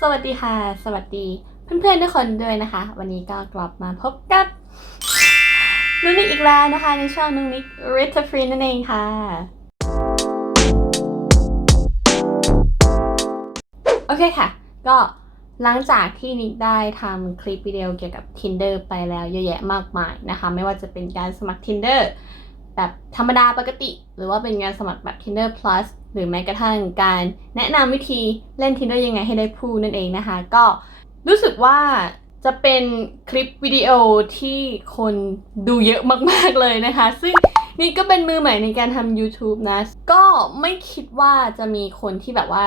สวัสดีค่ะ สวัสดีเพื่อนๆทุกคนด้วยนะคะ วันนี้ก็กลับมาพบกับนุนิกอีกแล้วนะคะ ในช่องนุนิกริทฟรีนั่นเองค่ะ โอเคค่ะ ก็หลังจากที่นิกได้ทำคลิปวิดีโอเกี่ยวกับ Tinder ไปแล้วเยอะแยะมากมายนะคะ ไม่ว่าจะเป็นการสมัคร Tinder แบบธรรมดาปกติ หรือว่าเป็นการสมัครแบบ Tinder Plus หรือแม้กระทั่งการแนะนำวิธีเล่น Tinder ยังไงให้ได้ผู้นั่นเองนะคะ ก็รู้สึกว่าจะเป็นคลิปวิดีโอที่คนดูเยอะมาก ๆ เลยนะคะ ซึ่งนี่ก็เป็นมือใหม่ในการทำ YouTube นะ ก็ไม่คิดว่าจะมีคนที่แบบว่า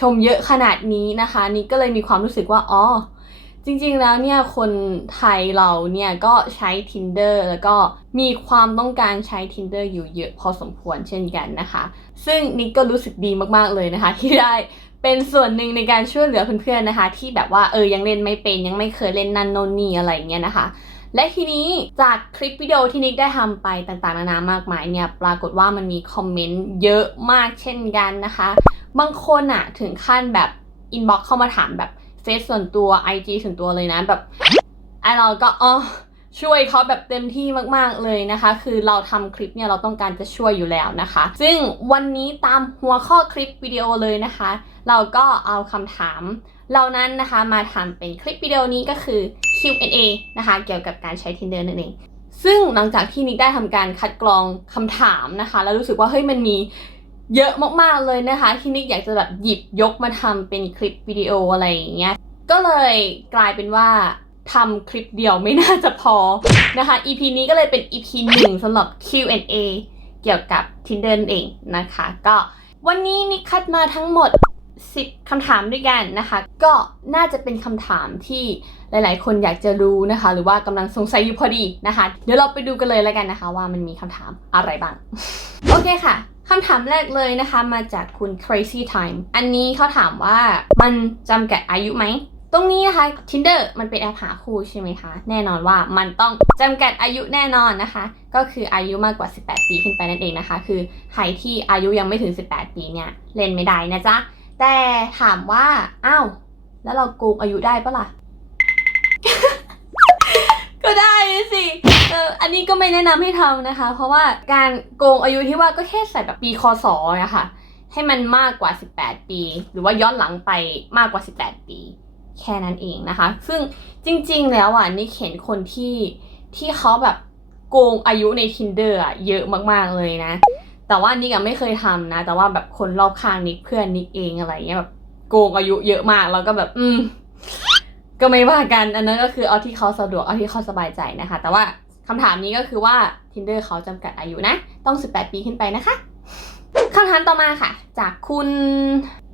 ชมเยอะขนาดนี้นะคะ นี่ก็เลยมีความรู้สึกว่า อ๋อ จริงๆแล้วเนี่ยคนไทยเราเนี่ยก็ใช้ Tinder แล้วก็มีความต้องการใช้ Tinder อยู่เยอะพอสมควรเช่นกันนะคะ ซึ่งนิกก็รู้สึกดีมากๆเลยนะคะ ที่ได้เป็นส่วนหนึ่งในการช่วยเหลือเพื่อนๆนะคะ ที่แบบว่าเออยังเล่นไม่เป็นยังไม่เคยเล่นนั่นโน่นนี่อะไรอย่างเงี้ยนะคะ และทีนี้จากคลิปวิดีโอที่นิกได้ทำไปต่างๆนานามากมายเนี่ยปรากฏว่ามันมีคอมเมนต์เยอะมากเช่นกันนะคะ บางคนอะถึงขั้นแบบอินบ็อกเข้ามาถามแบบ เฟซส่วนตัว IG ส่วนตัวเลยนะแบบไอเราก็อ๋อช่วยเขาแบบเต็มที่มากๆเลยนะคะ คือเราทำคลิปเนี่ยเราต้องการจะช่วยอยู่แล้วนะคะ ซึ่งวันนี้ตามหัวข้อคลิปวิดีโอเลยนะคะ เราก็เอาคำถามเหล่านั้นนะคะมาทำเป็นคลิปวิดีโอนี้ก็คือ Q&A นะคะ เกี่ยวกับการใช้ Tinder นั่นเองซึ่งหลังจากที่นิกได้ทำการคัดกรองคำถามนะคะ แล้วรู้สึกว่าเฮ้ยมันมี เยอะมากๆเลยนะคะที่นิกอยากจะแบบหยิบยกมาทำเป็นคลิปวิดีโออะไรอย่างเงี้ยก็เลยกลายเป็นว่าทำคลิปเดียวไม่น่าจะพอนะคะ EP นี้ก็เลยเป็น EP หนึ่งสำหรับ Q&A เกี่ยวกับ Tinder เองนะคะ ก็วันนี้นิกคัดมาทั้งหมด 10คำถามด้วยกันนะคะ ก็น่าจะเป็นคำถามที่หลาย ๆ คนอยากจะรู้นะคะ หรือว่ากำลังสงสัยอยู่พอดีนะคะ เดี๋ยวเราไปดูกันเลยแล้วกันนะคะ ว่ามันมีคำถามอะไรบ้าง โอเคค่ะ คำถามแรกเลยนะคะมาจากคุณ crazy time อันนี้เขาถามว่ามันจำกัดอายุไหม ตรงนี้นะคะ Tinder มันเป็นแอปหาคู่ใช่ไหมคะ แน่นอนว่ามันต้องจำกัดอายุแน่นอนนะคะ ก็คืออายุมากกว่า 18 ปีขึ้นไปนั่นเองนะคะ คือใครที่อายุยังไม่ถึง 18 ปีเนี่ยเล่นไม่ได้นะจ๊ะ แต่ถามว่า อ้าว แล้วเราโกงอายุได้ปะล่ะ สิเอออันนี้ก็ไม่แนะนำให้ทำนะคะ เพราะว่าการโกงอายุที่ว่าก็แค่ใส่แบบปีคศอะคะให้มันมากกว่า 18 ปี หรือว่าย้อนหลังไปมากกว่า 18 ปี แค่นั้นเองนะคะ ซึ่งจริงๆ แล้วอะนี่เห็นคนที่ที่เขาแบบโกงอายุใน tinder อะเยอะมากๆเลยนะ แต่ว่านิกอะไม่เคยทำนะ แต่ว่าแบบคนรอบข้างนิกเพื่อนนิกเองอะไรเงี้ยแบบโกงอายุเยอะมากแล้วก็แบบ อืม ก็ไม่ว่ากันอันนั้นก็คือเอาที่เขาสะดวกเอาที่เขาสบายใจนะคะ แต่ว่าคำถามนี้ก็คือว่า tinder เขาจำกัดอายุนะ ต้อง 18 ปีขึ้นไปนะคะคำถามต่อมาค่ะ จากคุณ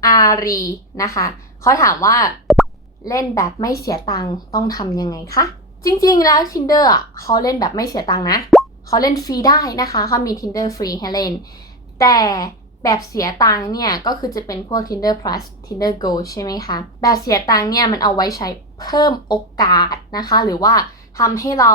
อารีนะคะเขาถามว่าเล่นแบบไม่เสียตังค์ต้องทำยังไงคะจริงๆ แล้ว tinder อะเขาเล่นแบบไม่เสียตังค์นะเขาเล่นฟรีได้นะคะเขามี Tinder ฟรีให้เล่น แต่แบบเสียตังค์เนี่ยก็คือจะเป็นพวก Tinder Plus Tinder Go ใช่ไหมคะ แบบเสียตังค์เนี่ยมันเอาไว้ใช้ เพิ่มโอกาสนะคะ หรือว่าทำให้เรา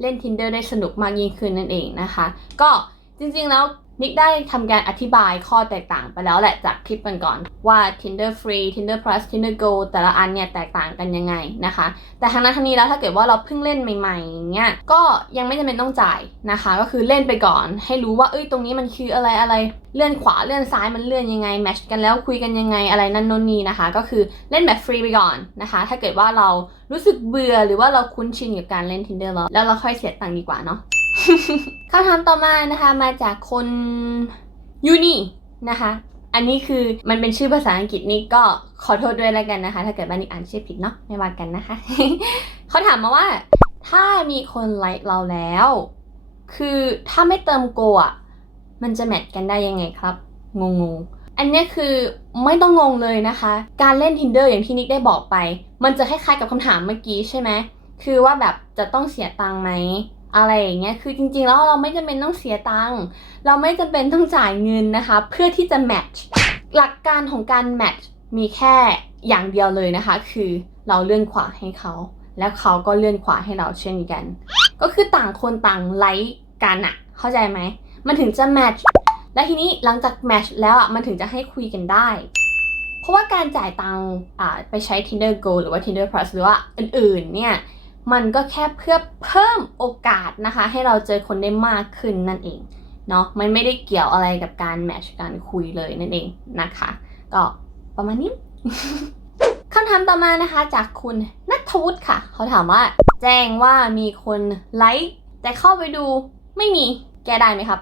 เล่น Tinder ได้สนุกมากยิ่งขึ้นนั่นเองนะคะ ก็จริงๆแล้วนิกได้ทำการอธิบายข้อแตกต่างไปแล้วแหละจากคลิปกันก่อนว่า Tinder Free Tinder Plus Tinder Go แต่ละอันเนี่ยแตกต่างกันยังไงนะคะ แต่ทั้งนั้นทั้งนี้แล้วถ้าเกิดว่าเราเพิ่งเล่นใหม่ๆเงี้ยก็ยังไม่จำเป็นต้องจ่ายนะคะ ก็คือเล่นไปก่อน ให้รู้ว่าเอ้ยตรงนี้มันคืออะไรอะไรเลื่อนขวาเลื่อนซ้ายมันเลื่อนยังไงแมชกันแล้วคุยกันยังไงอะไรนั่นน่นนี่นะคะ ก็คือเล่นแบบฟรีไปก่อนนะคะ ถ้าเกิดว่าเรารู้สึกเบื่อหรือว่าเราคุ้นชินกับการเล่น Tinder แล้วแล้วเราค่อยเสียตังค์ดีกว่าเนาะ คำถามต่อมานะคะมาจากคนยูนี่นะคะ อันนี้คือมันเป็นชื่อภาษาอังกฤษนี่ก็ขอโทษด้วยแล้วกันนะคะ ถ้าเกิดว่านิกอ่านชื่อผิดเนาะไม่ว่ากันนะคะ เขาถามมาว่า ถ้ามีคนไลค์เราแล้ว คือถ้าไม่เติมโกะมันจะแมทกันได้ยังไงครับงงงอันนี้คือไม่ต้องงงเลยนะคะ การเล่น Tinder อย่างที่นิกได้บอกไป มันจะคล้ายๆกับคำถามเมื่อกี้ใช่ไหมคือว่าแบบจะต้องเสียตังค์ไหม อะไรอย่างเงี้ย คือจริงๆ แล้วเราไม่จำเป็นต้องเสียตังค์ เราไม่จำเป็นต้องจ่ายเงินนะคะ เพื่อที่จะแมทช์ หลักการของการแมทช์มีแค่อย่างเดียวเลยนะคะ คือเราเลื่อนขวาให้เขา แล้วเขาก็เลื่อนขวาให้เราเช่นกัน ก็คือต่างคนต่างไลค์กันอะเข้าใจไหม มันถึงจะแมทช์ และทีนี้หลังจากแมทช์แล้วอะมันถึงจะให้คุยกันได้ เพราะว่าการจ่ายตังค์ไปใช้ Tinder Go หรือว่า Tinder Plus หรือว่าอื่นๆ เนี่ย มันก็แค่เพื่อเพิ่มโอกาสนะคะ ให้เราเจอคนได้มากขึ้นนั่นเองเนาะมันไม่ได้เกี่ยวอะไรกับการแมทช์การคุยเลยนั่นเองนะคะ ก็ประมาณนี้คำถามต่อมานะคะจากคุณนัทวุฒิค่ะ เขาถามว่า แจ้งว่ามีคนไลค์แต่เข้าไปดูไม่มีแก้ได้ไหมครับ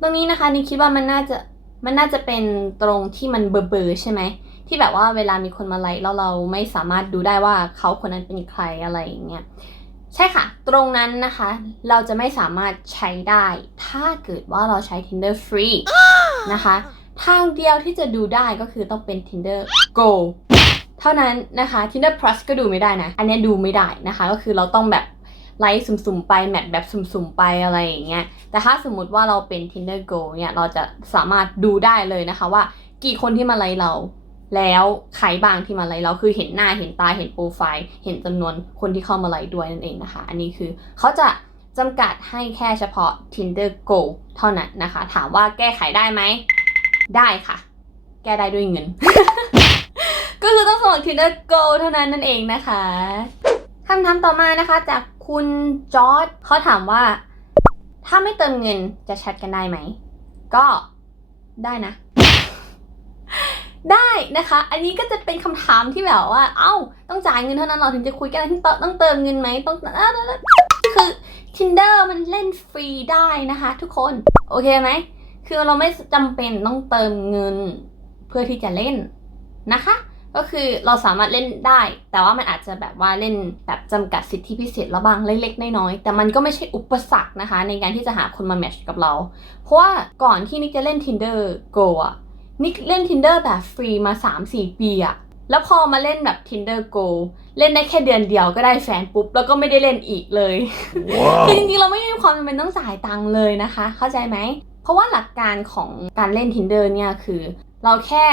ตรงนี้นะคะนี่คิดว่ามันน่าจะมันน่าจะเป็นตรงที่มันเบอร์ๆใช่ไหม ที่แบบว่าเวลามีคนมาไลค์แล้วเราไม่สามารถดูได้ว่าเขาคนนั้นเป็นใครอะไรอย่างเงี้ยใช่ค่ะ ตรงนั้นนะคะ เราจะไม่สามารถใช้ได้ ถ้าเกิดว่าเราใช้ Tinder Free นะคะ ทางเดียวที่จะดูได้ก็คือต้องเป็น Tinder Go เท่านั้นนะคะ Tinder Plus ก็ดูไม่ได้นะ อันเนี้ยดูไม่ได้นะคะ ก็คือเราต้องแบบไลค์สุ่มๆไป แมทแบบสุ่มๆไปอะไรอย่างเงี้ย แต่ถ้าสมมติว่าเราเป็น Tinder Go เนี่ย เราจะสามารถดูได้เลยนะคะว่ากี่คนที่มาไลค์เรา แล้วใครบางที่มาไลค์เราคือเห็นหน้าเห็นตาเห็นโปรไฟล์ เห็นจำนวนคนที่เข้ามาไลค์ด้วยนั่นเองนะคะ อันนี้คือเขาจะจำกัดให้แค่เฉพาะ Tinder Go เท่านั้นนะคะ ถามว่าแก้ไขได้ไหม ได้ค่ะ แก้ได้ด้วยเงิน ก็คือต้องสมัคร Tinder Go เท่านั้นนั่นเองนะคะคำถามต่อมานะคะจากคุณจอร์ดเขาถามว่า ถ้าไม่เติมเงินจะแชทกันได้ไหม ก็ได้นะ ได้นะคะ อันนี้ก็จะเป็นคำถามที่แบบว่า เอ้า ต้องจ่ายเงินเท่านั้นเราถึงจะคุยกันต้องต้องเติมเงินไหมต้องคือ Tinder มันเล่นฟรีได้นะคะ ทุกคน โอเคไหม คือเราไม่จำเป็นต้องเติมเงินเพื่อที่จะเล่นนะคะ ก็คือเราสามารถเล่นได้ แต่ว่ามันอาจจะแบบว่าเล่นแบบจำกัดสิทธิพิเศษระบางเล็กๆน้อยๆ แต่มันก็ไม่ใช่อุปสรรคนะคะ ในการที่จะหาคนมาแมทช์กับเรา เพราะว่าก่อนที่นิกจะเล่น Tinder Go อะ นิกเล่น Tinder แบบฟรีมา 3-4 ปีอะแล้วพอมาเล่นแบบ Tinder Go เล่นได้แค่เดือนเดียวก็ได้แฟนปุ๊บ แล้วก็ไม่ได้เล่นอีกเลยคือจริงๆ เราไม่มีความจำเป็นต้องจ่ายตังค์เลยนะคะ เข้าใจไหม เพราะว่าหลักการของการเล่น Tinder เนี่ยคือ เราแค่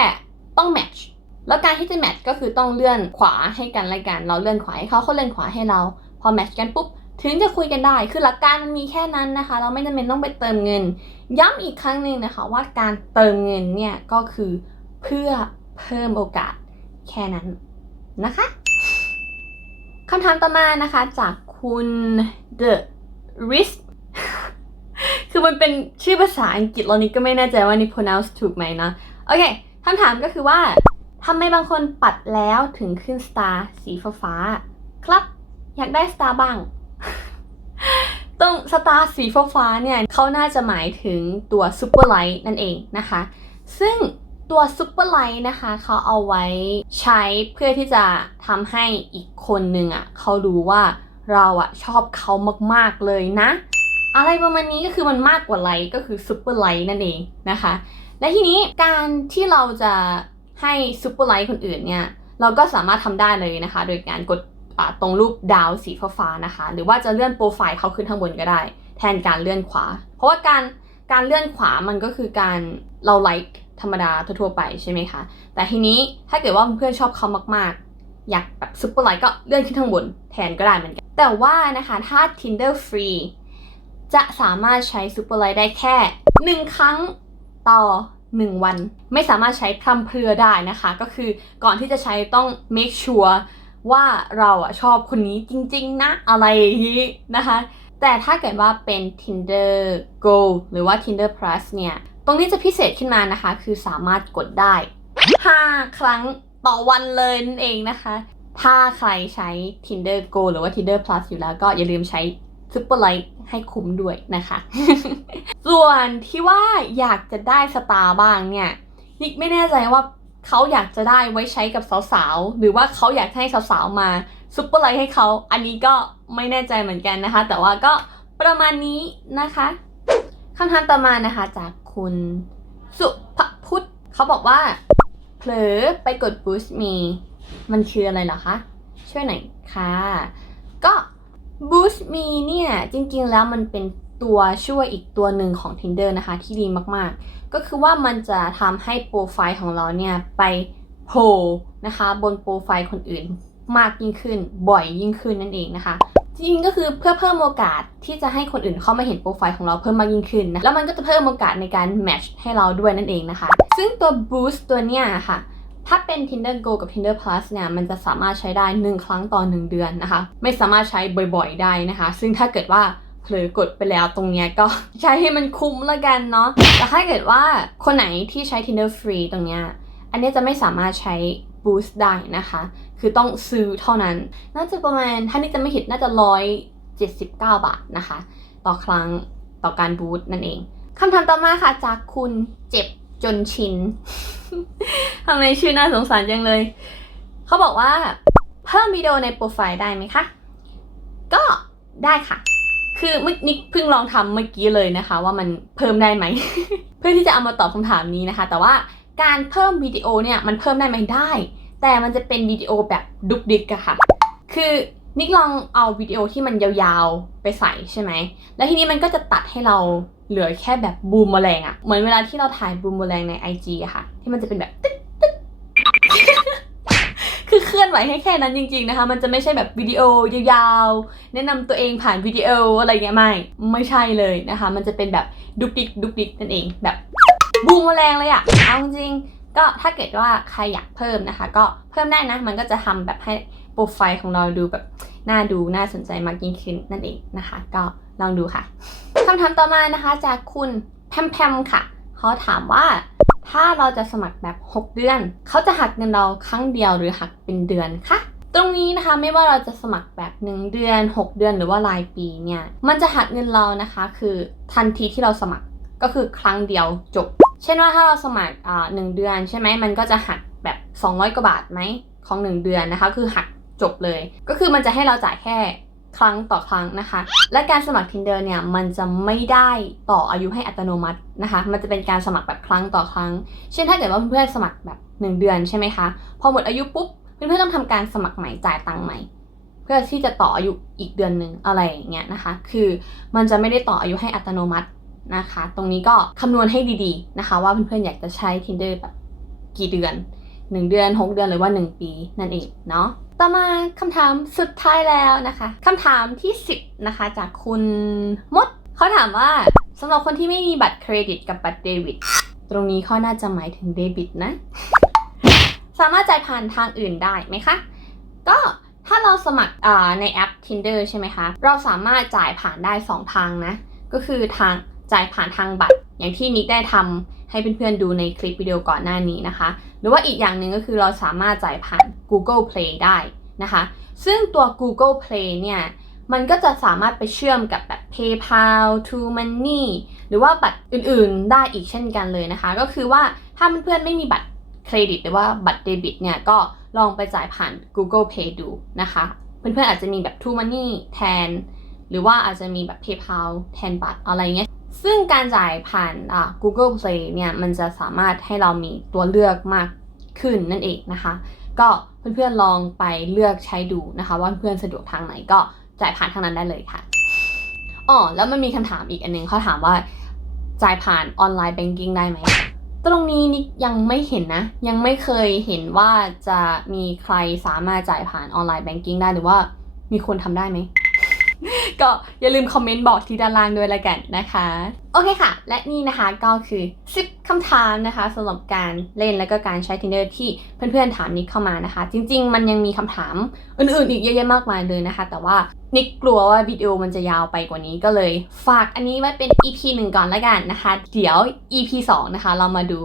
ต้องแมทช์แล้วการที่จะแมทช์ก็คือต้องเลื่อนขวาให้กันและกัน เราเลื่อนขวาให้เขาเขาเลื่อนขวาให้เรา พอแมทช์กันปุ๊บ ถึงจะคุยกันได้ คือหลักการมันมีแค่นั้นนะคะ เราไม่จำเป็นต้องไปเติมเงิน ย้ำอีกครั้งหนึ่งนะคะว่าการเติมเงินเนี่ยก็คือเพื่อเพิ่มโอกาสแค่นั้นนะคะคำถามต่อมานะคะจากคุณ The Risk คือมันเป็นชื่อภาษาอังกฤษเรานี่ก็ไม่แน่ใจว่านี่ pronounce ถูกไหมนะ โอเคคำถามก็คือว่าทำไมบางคนปัดแล้วถึงขึ้นสตาร์สีฟ้าครับ อยากได้สตาร์บ้าง ตรงสตาร์สีฟ้าเนี่ยเขาน่าจะหมายถึงตัวซูเปอร์ไลท์นั่นเองนะคะ ซึ่งตัวซูเปอร์ไลท์นะคะเขาเอาไว้ใช้เพื่อที่จะทำให้อีกคนหนึ่งอะเขารู้ว่าเราอะชอบเขามากๆเลยนะ อะไรประมาณนี้ก็คือมันมากกว่าไลท์ก็คือซูเปอร์ไลท์นั่นเองนะคะ และทีนี้การที่เราจะให้ซูเปอร์ไลท์คนอื่นเนี่ยเราก็สามารถทำได้เลยนะคะ โดยการกด ตรงรูปดาวสีฟ้านะคะ หรือว่าจะเลื่อนโปรไฟล์เขาขึ้นข้างบนก็ได้ แทนการเลื่อนขวา เพราะว่าการการเลื่อนขวามันก็คือการเราไลค์ธรรมดาทั่วๆไปใช่ไหมคะ แต่ทีนี้ถ้าเกิดว่าเพื่อนชอบเขามากๆ อยากแบบซูเปอร์ไลท์ก็เลื่อนขึ้นข้างบนแทนก็ได้เหมือนกัน แต่ว่านะคะถ้า Tinder Free จะสามารถใช้ซูเปอร์ไลท์ได้แค่ 1 ครั้งต่อ 1 วัน ไม่สามารถใช้พร่ำเพรื่อได้นะคะ ก็คือก่อนที่จะใช้ต้อง make sure ว่าเราอะชอบคนนี้จริง ๆ นะ อะไรอย่างนี้นะคะ แต่ถ้าเกิดว่าเป็น Tinder Go หรือว่า Tinder Plus เนี่ย ตรงนี้จะพิเศษขึ้นมานะคะ คือสามารถกดได้ 5 ครั้งต่อวันเลยนั่นเองนะคะ ถ้าใครใช้ Tinder Go หรือว่า Tinder Plus อยู่แล้วก็อย่าลืมใช้ Super Like ให้คุ้มด้วยนะคะ ส่วนที่ว่าอยากจะได้สตาร์บ้างเนี่ยนิกไม่แน่ใจว่า เขาอยากจะได้ไว้ใช้กับสาวๆ หรือว่าเขาอยากให้สาวๆ มาซุปเปอร์ไลท์ให้เขา อันนี้ก็ไม่แน่ใจเหมือนกันนะคะ แต่ว่าก็ประมาณนี้นะคะคำถามต่อมานะคะจากคุณสุภพุทธเขาบอกว่า เผลอไปกด boost me มันคืออะไรเหรอคะ ช่วยหน่อยค่ะ ก็ boost me เนี่ย จริงๆแล้วมันเป็นตัวช่วยอีกตัวหนึ่งของ Tinder นะคะ ที่ดีมากๆ ก็คือว่ามันจะทำให้โปรไฟล์ของเราเนี่ยไปโผล่นะคะบนโปรไฟล์คนอื่นมากยิ่งขึ้น บ่อยยิ่งขึ้นนั่นเองนะคะจริงก็คือเพื่อเพิ่มโอกาสที่จะให้คนอื่นเข้ามาเห็นโปรไฟล์ของเราเพิ่มมากยิ่งขึ้นนะแล้วมันก็จะเพิ่มโอกาสในการแมทช์ให้เราด้วยนั่นเองนะคะ ซึ่งตัว boost ตัวเนี้ยค่ะ ถ้าเป็น Tinder Go กับ Tinder Plus เนี่ยมันจะสามารถใช้ได้ 1 ครั้งต่อ 1 เดือนนะคะ ไม่สามารถใช้บ่อยๆ ได้นะคะ ซึ่งถ้าเกิดว่า เผลอกดไปแล้วตรงเนี้ยก็ใช้ให้มันคุ้มละกันเนาะแต่ถ้าเกิดว่าคนไหนที่ใช้ Tinder Free ตรงเนี้ยอันนี้จะไม่สามารถใช้ Boost ได้นะคะ คือต้องซื้อเท่านั้น น่าจะประมาณถ้านี่จะไม่ผิดน่าจะ179บาทนะคะ ต่อครั้งต่อการบูสต์นั่นเองคำถามต่อมาค่ะจากคุณเจ็บจนชินทำไมชื่อน่าสงสารจังเลย เขาบอกว่าเพิ่มวิดีโอในโปรไฟล์ได้ไหมคะ ก็ได้ค่ะ คือเมื่อนิกเพิ่งลองทำเมื่อกี้เลยนะคะ ว่ามันเพิ่มได้ไหม เพื่อที่จะเอามาตอบคำถามนี้นะคะ แต่ว่าการเพิ่มวิดีโอเนี่ยมันเพิ่มได้ไหมได้ แต่มันจะเป็นวิดีโอแบบดุกดิกอะค่ะ คือนิกลองเอาวิดีโอที่มันยาวๆไปใส่ใช่ไหม แล้วทีนี้มันก็จะตัดให้เราเหลือแค่แบบบูมแมลงอะเหมือนเวลาที่เราถ่ายบูมแมลงใน IG อะค่ะ ที่มันจะเป็นแบบตึ๊ ลื่อนไหวให้แค่นั้นจริง ๆนะคะ มันจะไม่ใช่แบบวิดีโอยาวๆ แนะนำตัวเองผ่านวิดีโออะไรเงี้ยไม่ ไม่ใช่เลยนะคะ มันจะเป็นแบบดุกดิกดุกดิกนั่นเองแบบบูมแมลงเลยอะเอาจริงก็ถ้าเกิดว่าใครอยากเพิ่มนะคะ ก็เพิ่มได้นะ มันก็จะทำแบบให้โปรไฟล์ของเราดูแบบน่าดูน่าสนใจมากยิ่งขึ้นนั่นเองนะคะ ก็ลองดูค่ะคำถามต่อมานะคะจากคุณแพมแพมค่ะเขาถามว่า ถ้าเราจะสมัครแบบ 6 เดือน เขาจะหักเงินเราครั้งเดียวหรือหักเป็นเดือนคะตรงนี้นะคะไม่ว่าเราจะสมัครแบบ 1 เดือน 6 เดือนหรือว่ารายปีเนี่ย มันจะหักเงินเรานะคะคือทันทีที่เราสมัครก็คือครั้งเดียวจบ เช่นว่าถ้าเราสมัครอ่าหนึ่งเดือนใช่ไหมมันก็จะหักแบบ 200 กว่าบาทไหมของ 1 เดือนนะคะ คือหักจบเลย ก็คือมันจะให้เราจ่ายแค่ ครั้งต่อครั้งนะคะ และการสมัคร Tinder เนี่ยมันจะไม่ได้ต่ออายุให้อัตโนมัตินะคะ มันจะเป็นการสมัครแบบครั้งต่อครั้ง เช่นถ้าเกิดว่าเพื่อนๆสมัครแบบ 1 เดือนใช่ไหมคะ พอหมดอายุปุ๊บเพื่อนๆต้องทำการสมัครใหม่จ่ายตังค์ใหม่ เพื่อที่จะต่ออายุอีกเดือนหนึ่งอะไรอย่างเงี้ยนะคะ คือมันจะไม่ได้ต่ออายุให้อัตโนมัตินะคะ ตรงนี้ก็คำนวณให้ดีๆนะคะ ว่าเพื่อนๆอยากจะใช้ Tinder แบบกี่เดือน 1 เดือน 6 เดือนหรือว่า 1 ปีนั่นเองเนาะ ต่อมาคำถามสุดท้ายแล้วนะคะคำถามที่ 10 นะคะ จากคุณมดเขาถามว่าสำหรับคนที่ไม่มีบัตรเครดิตกับบัตรเดบิตตรงนี้ข้อน่าจะหมายถึงเดบิตนะ สามารถจ่ายผ่านทางอื่นได้ไหมคะ ก็ถ้าเราสมัครในแอป Tinder ใช่ไหมคะ เราสามารถจ่ายผ่านได้ 2 ทางนะ ก็คือทาง จ่ายผ่านทางบัตร อย่างที่นิกได้ทำให้เพื่อนๆดูในคลิปวิดีโอก่อนหน้านี้นะคะ หรือว่าอีกอย่างหนึ่งก็คือเราสามารถจ่ายผ่าน Google Play ได้นะคะ ซึ่งตัว Google Play เนี่ยมันก็จะสามารถไปเชื่อมกับแบบ PayPal, True Money หรือว่าบัตรอื่นๆ ได้อีกเช่นกันเลยนะคะ ก็คือว่าถ้าเพื่อนๆไม่มีบัตรเครดิตหรือว่าบัตรเดบิตเนี่ยก็ลองไปจ่ายผ่าน Google Pay ดูนะคะ เพื่อนๆอาจจะมีแบบ True Money แทน หรือว่าอาจจะมีแบบ PayPal แทนบัตรอะไรเงี้ย ซึ่งการจ่ายผ่านอ่า Google Play เนี่ย มันจะสามารถให้เรามีตัวเลือกมากขึ้นนั่นเองนะคะ ก็เพื่อนๆลองไปเลือกใช้ดูนะคะ ว่าเพื่อนสะดวกทางไหนก็จ่ายผ่านทางนั้นได้เลยค่ะอ๋อแล้วมันมีคำถามอีกอันนึงเขาถามว่าจ่ายผ่านออนไลน์แบงกิ้งได้ไหมตรงนี้นิกยังไม่เห็นนะ ยังไม่เคยเห็นว่าจะมีใครสามารถจ่ายผ่านออนไลน์แบงกิ้งได้หรือว่ามีคนทำได้ไหม ก็อย่าลืมคอมเมนต์บอกที่ด้านล่างด้วยละกันนะคะ โอเคค่ะ และนี่นะคะก็คือ 10คำถามนะคะสำหรับการเล่นและก็การใช้ Tinder ที่เพื่อนๆถามนิกเข้ามานะคะ จริง ๆ มันยังมีคำถามอื่นๆ อีกเยอะแยะมากมายเลยนะคะ แต่ว่านิกกลัวว่าวิดีโอมันจะยาวไปกว่านี้ก็เลยฝากอันนี้ไว้เป็น EP 1 ก่อนละกันนะคะ เดี๋ยว EP 2 นะคะ เรามาดู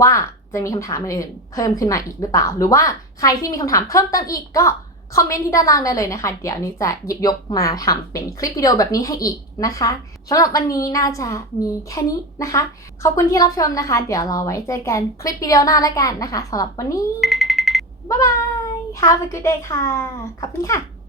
ว่าจะมีคำถามอื่นๆเพิ่มขึ้นมาอีกหรือเปล่า หรือว่าใครที่มีคำถามเพิ่มเติมอีกก็ คอมเมนต์ที่ด้านล่างได้เลยนะคะ เดี๋ยวนี้จะหยิบยกมาทำเป็นคลิปวิดีโอแบบนี้ให้อีกนะคะสำหรับวันนี้น่าจะมีแค่นี้นะคะ ขอบคุณที่รับชมนะคะ เดี๋ยวเราไว้เจอกันคลิปวิดีโอหน้าแล้วกันนะคะสำหรับวันนี้บ๊ายบาย Have a good day ค่ะ ขอบคุณค่ะ